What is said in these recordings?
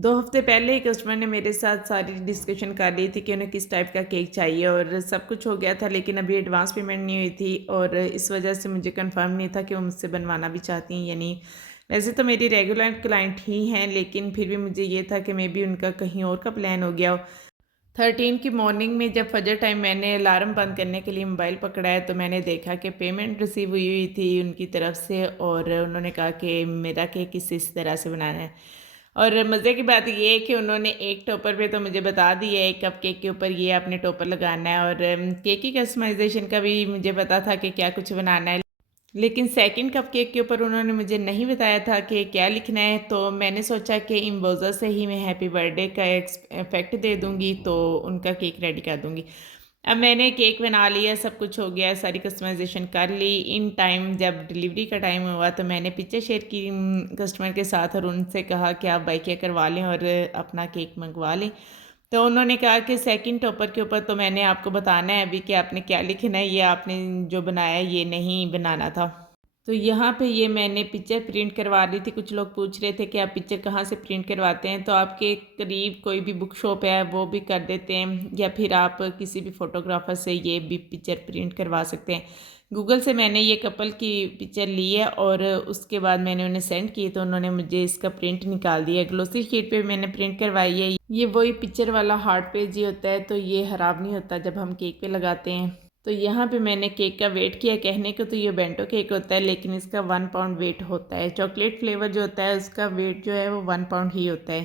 2 हफ़्ते पहले ही कस्टमर ने मेरे साथ सारी डिस्कशन कर ली थी कि उन्हें किस टाइप का केक चाहिए और सब कुछ हो गया था, लेकिन अभी एडवांस पेमेंट नहीं हुई थी और इस वजह से मुझे कंफर्म नहीं था कि वो मुझसे बनवाना भी चाहती हैं या नहीं। वैसे तो मेरी रेगुलर क्लाइंट ही हैं, लेकिन फिर भी मुझे ये था कि मे बी उनका कहीं और का प्लान हो गया हो। 13 की मॉर्निंग में जब फजर टाइम मैंने अलार्म बंद करने के लिए मोबाइल पकड़ा है, तो मैंने देखा कि पेमेंट रिसीव हुई हुई थी उनकी तरफ से और उन्होंने कहा कि मेरा केक इस तरह से बनाना है। और मज़े की बात ये है कि उन्होंने एक टॉपर पे तो मुझे बता दिया है, कप केक के ऊपर ये आपने टॉपर लगाना है और केक की कस्टमाइजेशन का भी मुझे पता था कि क्या कुछ बनाना है। लेकिन सेकंड कप केक के ऊपर उन्होंने मुझे नहीं बताया था कि क्या लिखना है, तो मैंने सोचा कि इम्बोज़ा से ही मैं हैप्पी बर्थडे का इफ़ेक्ट दे दूँगी, तो उनका केक रेडी कर दूँगी। अब मैंने केक बना लिया, सब कुछ हो गया, सारी कस्टमाइज़ेशन कर ली। इन टाइम जब डिलीवरी का टाइम हुआ तो मैंने पिक्चर शेयर की कस्टमर के साथ और उनसे कहा कि आप बाइकिया करवा लें और अपना केक मंगवा लें। तो उन्होंने कहा कि सेकंड टॉपर के ऊपर तो मैंने आपको बताना है अभी कि आपने क्या लिखना है, ये आपने जो बनाया है ये नहीं बनाना था। तो यहाँ पे ये मैंने पिक्चर प्रिंट करवा ली थी। कुछ लोग पूछ रहे थे कि आप पिक्चर कहाँ से प्रिंट करवाते हैं, तो आपके करीब कोई भी बुक शॉप है वो भी कर देते हैं या फिर आप किसी भी फ़ोटोग्राफ़र से ये भी पिक्चर प्रिंट करवा सकते हैं। गूगल से मैंने ये कपल की पिक्चर ली है और उसके बाद मैंने उन्हें सेंड की, तो उन्होंने मुझे इसका प्रिंट निकाल दिया। ग्लोसी शीट पे मैंने प्रिंट करवाई है। ये वही पिक्चर वाला हार्ड पेज ही होता है, तो ये ख़राब नहीं होता जब हम केक पे लगाते हैं। तो यहाँ पे मैंने केक का वेट किया। कहने को तो ये बेंटो केक होता है, लेकिन इसका 1 पाउंड वेट होता है। चॉकलेट फ्लेवर जो होता है उसका वेट जो है वो 1 पाउंड ही होता है।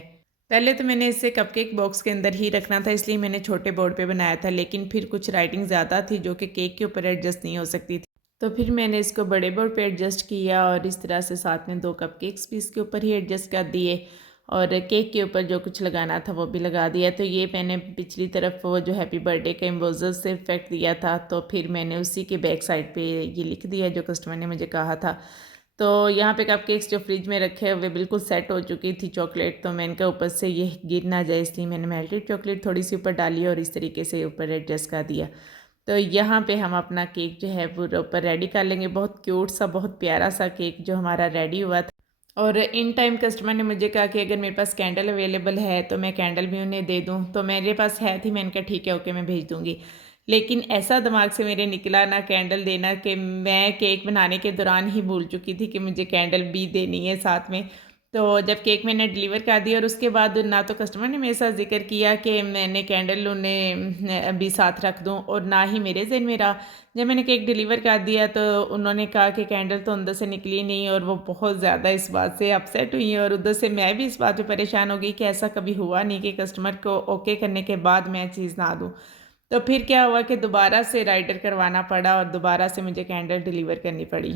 पहले तो मैंने इसे कपकेक बॉक्स के अंदर ही रखना था, इसलिए मैंने छोटे बोर्ड पे बनाया था, लेकिन फिर कुछ राइटिंग ज़्यादा थी जो कि केक के ऊपर एडजस्ट नहीं हो सकती थी। तो फिर मैंने इसको बड़े बोर्ड पे एडजस्ट किया और इस तरह से साथ में 2 कपकेक्स भी इसके ऊपर ही एडजस्ट कर दिए और केक के ऊपर जो कुछ लगाना था वो भी लगा दिया। तो ये मैंने पिछली तरफ वो जो हैप्पी बर्थडे का एम्बोज़र से इफेक्ट दिया था, तो फिर मैंने उसी के बैक साइड पे ये लिख दिया जो कस्टमर ने मुझे कहा था। तो यहाँ पे कपकेक्स जो फ्रिज में रखे हुए बिल्कुल सेट हो चुकी थी चॉकलेट, तो मैं इनका ऊपर से ये गिर ना जाए इसलिए मैंने मेल्टेड चॉकलेट थोड़ी सी ऊपर डाली और इस तरीके से ऊपर एडजस्ट कर दिया। तो यहाँ पे हम अपना केक जो है पूरा ऊपर रेडी कर लेंगे। बहुत क्यूट सा, बहुत प्यारा सा केक जो हमारा रेडी हुआ था। और इन टाइम कस्टमर ने मुझे कहा कि अगर मेरे पास कैंडल अवेलेबल है तो मैं कैंडल भी उन्हें दे दूँ, तो मेरे पास है थी। मैंने कहा ठीक है, ओके, मैं भेज दूँगी। लेकिन ऐसा दिमाग से मेरे निकला ना कैंडल देना कि मैं केक बनाने के दौरान ही भूल चुकी थी कि मुझे कैंडल भी देनी है साथ में। तो जब केक मैंने डिलीवर कर दिया और उसके बाद ना तो कस्टमर ने मेरे साथ ज़िक्र किया कि मैंने कैंडल उन्हें अभी साथ रख दूँ और ना ही मेरे ज़हन में रहा। जब मैंने केक डिलीवर कर दिया तो उन्होंने कहा कि कैंडल तो अंदर से निकली नहीं और वो बहुत ज़्यादा इस बात से अपसेट हुई हैं और उधर से मैं भी इस बात पे परेशान हो गई कि ऐसा कभी हुआ नहीं कि कस्टमर को ओके करने के बाद मैं चीज़ ना दूँ। तो फिर क्या हुआ कि दोबारा से राइडर करवाना पड़ा और दोबारा से मुझे कैंडल डिलीवर करनी पड़ी।